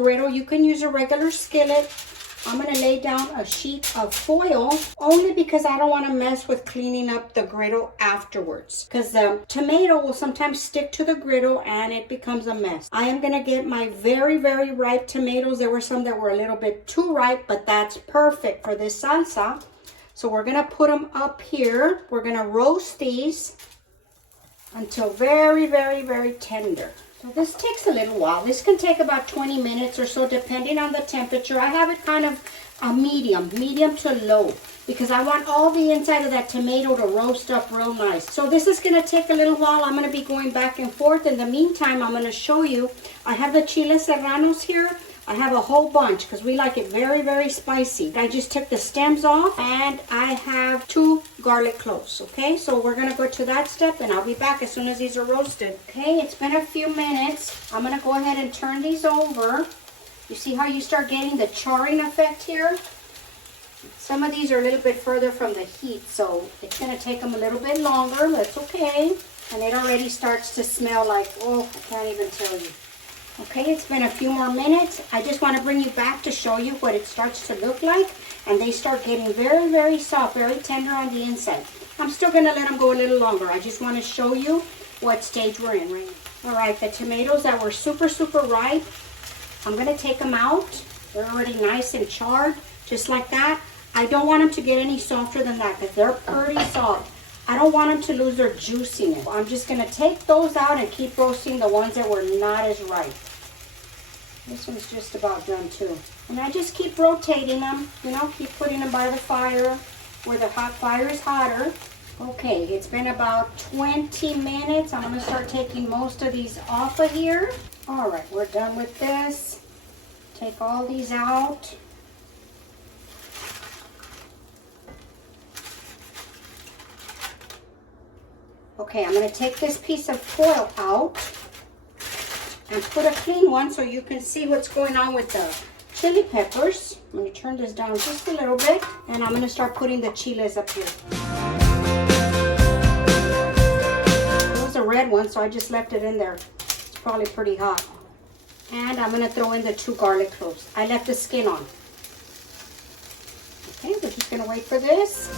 griddle. You can use a regular skillet. I'm going to lay down a sheet of foil only because I don't want to mess with cleaning up the griddle afterwards, because the tomato will sometimes stick to the griddle and it becomes a mess. I am going to get my very, very ripe tomatoes. There were some that were a little bit too ripe, but that's perfect for this salsa. So we're going to put them up here. We're going to roast these until very, very, very tender. So this takes a little while. This can take about 20 minutes or so depending on the temperature. I have it kind of a medium to low, because I want all the inside of that tomato to roast up real nice. So this is going to take a little while. I'm going to be going back and forth. In the meantime, I'm going to show you, I have the chile serranos here. I have a whole bunch because we like it very, very spicy. I just took the stems off, and I have 2 garlic cloves. Okay, so we're going to go to that step, and I'll be back as soon as these are roasted. Okay, it's been a few minutes. I'm going to go ahead and turn these over. You see how you start getting the charring effect here? Some of these are a little bit further from the heat, so it's going to take them a little bit longer. That's okay. And it already starts to smell like, oh, I can't even tell you. Okay, it's been a few more minutes. I just want to bring you back to show you what it starts to look like. And they start getting very, very soft, very tender on the inside. I'm still going to let them go a little longer. I just want to show you what stage we're in right now. All right, the tomatoes that were super, super ripe, I'm going to take them out. They're already nice and charred, just like that. I don't want them to get any softer than that because they're pretty soft. I don't want them to lose their juiciness. I'm just going to take those out and keep roasting the ones that were not as ripe. This one's just about done too. And I just keep rotating them, you know, keep putting them by the fire where the hot fire is hotter. Okay, it's been about 20 minutes. I'm going to start taking most of these off of here. All right, we're done with this. Take all these out. Okay, I'm going to take this piece of foil out and put a clean one so you can see what's going on with the chili peppers. I'm going to turn this down just a little bit, and I'm going to start putting the chiles up here. It was a red one, so I just left it in there. It's probably pretty hot. And I'm going to throw in the 2 garlic cloves. I left the skin on. Okay, we're just going to wait for this.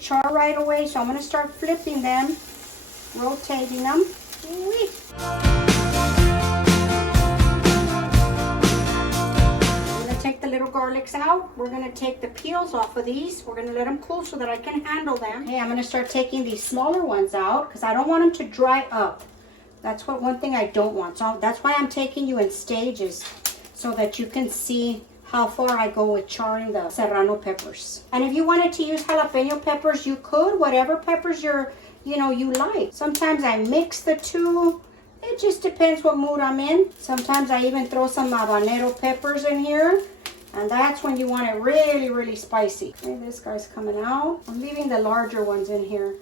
Char right away, so I'm going to start flipping them, rotating them. We're going to take the little garlics out. We're going to take the peels off of these. We're going to let them cool so that I can handle them. Okay, I'm going to start taking these smaller ones out because I don't want them to dry up. That's one thing I don't want. So that's why I'm taking you in stages so that you can see how far I go with charring the serrano peppers. And if you wanted to use jalapeno peppers, you could, whatever peppers you like. Sometimes I mix the two. It just depends what mood I'm in. Sometimes I even throw some habanero peppers in here. And that's when you want it really, really spicy. Okay, this guy's coming out. I'm leaving the larger ones in here.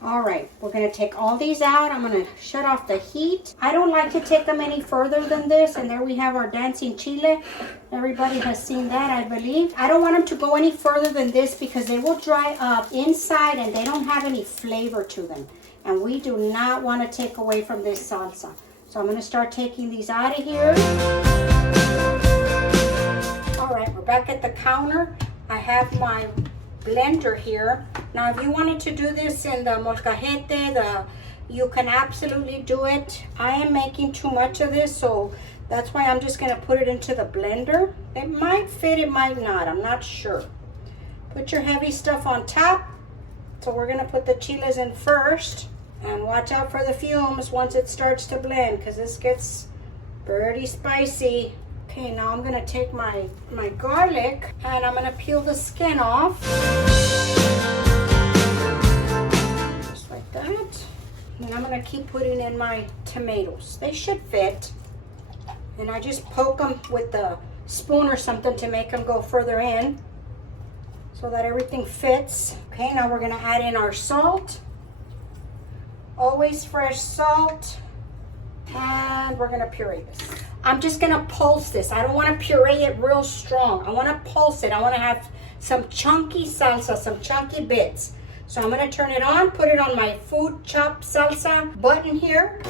All right, we're going to take all these out. I'm going to shut off the heat. I don't like to take them any further than this. And there we have our dancing chile. Everybody has seen that, I believe. I don't want them to go any further than this because they will dry up inside and they don't have any flavor to them. And we do not want to take away from this salsa. So I'm going to start taking these out of here. All right, we're back at the counter. I have my blender here. Now if you wanted to do this in the molcajete, you can absolutely do it. I am making too much of this, so that's why I'm just going to put it into the blender. It might fit, it might not, I'm not sure. Put your heavy stuff on top. So we're going to put the chiles in first, and watch out for the fumes once it starts to blend because this gets pretty spicy. Okay, now I'm going to take my garlic and I'm going to peel the skin off. Just like that. And I'm going to keep putting in my tomatoes. They should fit. And I just poke them with the spoon or something to make them go further in so that everything fits. Okay, now we're going to add in our salt. Always fresh salt. And we're going to puree this. I'm just going to pulse this. I don't want to puree it real strong. I want to pulse it. I want to have some chunky salsa, some chunky bits. So I'm gonna turn it on, put it on my food chop salsa button here.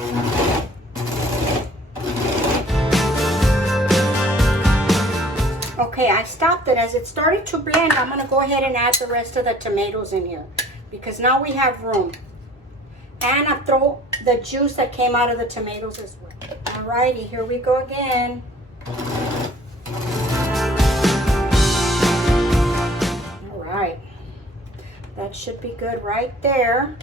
Okay, I stopped it. As it started to blend, I'm gonna go ahead and add the rest of the tomatoes in here because now we have room. And I throw the juice that came out of the tomatoes as well. Alrighty, here we go again. Alright, that should be good right there.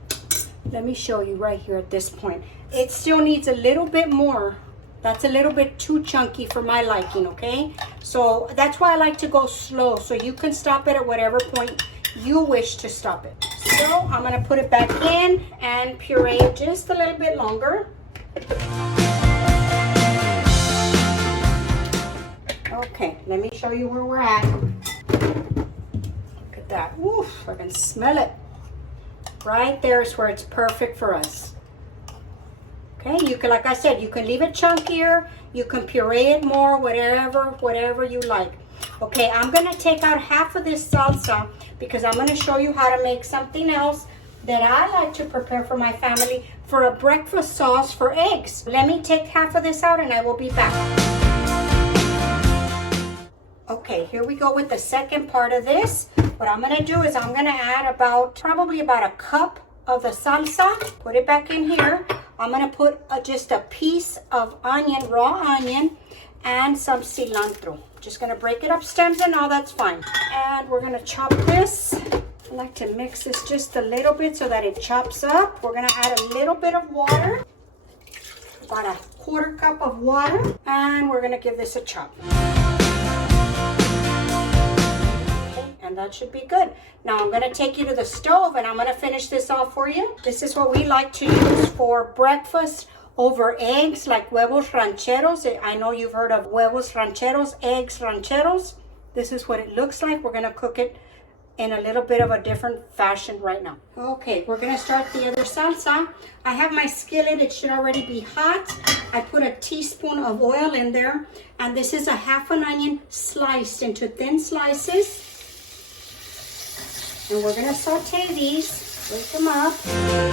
Let me show you right here at this point. It still needs a little bit more. That's a little bit too chunky for my liking, okay? So that's why I like to go slow, so you can stop it at whatever point you wish to stop it. So I'm gonna put it back in and puree it just a little bit longer. Okay, let me show you where we're at. Look at that. Oof, I can smell it. Right there is where it's perfect for us. Okay, you can, like I said, you can leave it chunkier, you can puree it more, whatever you like. Okay, I'm gonna take out half of this salsa because I'm gonna show you how to make something else that I like to prepare for my family for a breakfast sauce for eggs. Let me take half of this out and I will be back. Okay, here we go with the second part of this. What I'm gonna do is I'm gonna add probably about a cup of the salsa. Put it back in here. I'm gonna put just a piece of onion, raw onion, and some cilantro. Just gonna break it up, stems and all, that's fine. And we're gonna chop this. I like to mix this just a little bit so that it chops up. We're gonna add a little bit of water, about a quarter cup of water, and we're gonna give this a chop. And that should be good. Now I'm gonna take you to the stove and I'm gonna finish this off for you. This is what we like to use for breakfast over eggs, like Huevos Rancheros. I know you've heard of Huevos Rancheros, eggs rancheros. This is what it looks like. We're gonna cook it in a little bit of a different fashion right now. Okay, we're gonna start the other salsa. I have my skillet, it should already be hot. I put a teaspoon of oil in there, and this is a half an onion sliced into thin slices. And we're gonna saute these, break them up. I'm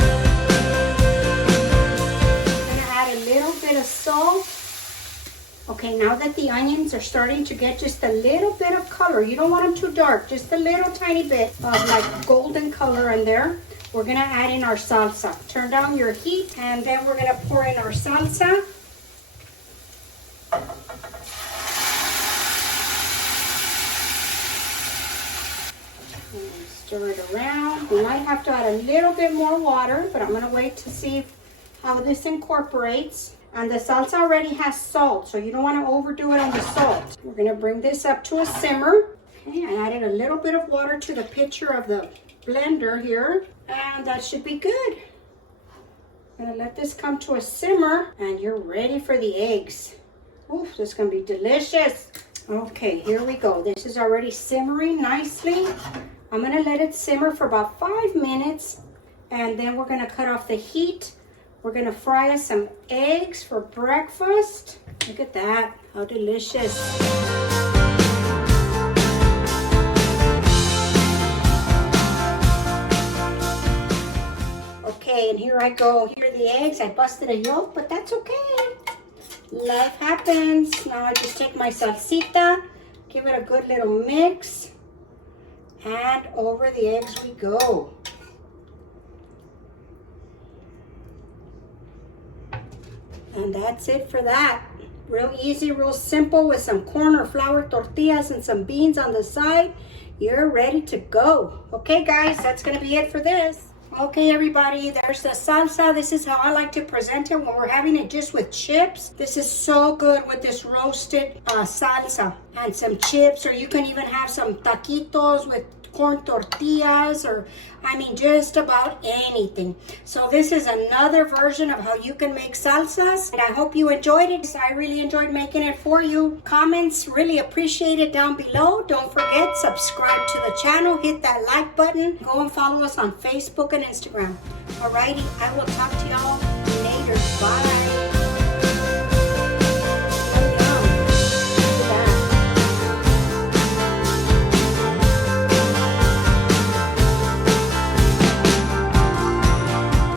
gonna add a little bit of salt. Okay, now that the onions are starting to get just a little bit of color, you don't want them too dark, just a little tiny bit of like golden color in there. We're gonna add in our salsa. Turn down your heat, and then we're gonna pour in our salsa. Stir it around. We might have to add a little bit more water, but I'm going to wait to see how this incorporates. And the salsa already has salt, so you don't want to overdo it on the salt. We're going to bring this up to a simmer. Okay, I added a little bit of water to the pitcher of the blender here, and that should be good. I'm going to let this come to a simmer, and you're ready for the eggs. Oof, this is going to be delicious. Okay, here we go. This is already simmering nicely. I'm gonna let it simmer for about 5 minutes, and then we're gonna cut off the heat. We're gonna fry us some eggs for breakfast. Look at that, how delicious. Okay, and here I go. Here are the eggs. I busted a yolk, but that's okay. Life happens. Now I just take my salsita, give it a good little mix, and over the eggs we go. And that's it for that. Real easy, real simple, with some corn or flour tortillas and some beans on the side. You're ready to go. Okay guys, that's gonna be it for this. Okay everybody, there's the salsa. This is how I like to present it when we're having it just with chips. This is so good with this roasted salsa and some chips, or you can even have some taquitos with corn tortillas, or I mean just about anything. So this is another version of how you can make salsas, and I hope you enjoyed it. I really enjoyed making it for you. Comments, really appreciate it down below. Don't forget, subscribe to the channel, hit that like button, go and follow us on Facebook and Instagram. Alrighty, I will talk to y'all later. Bye.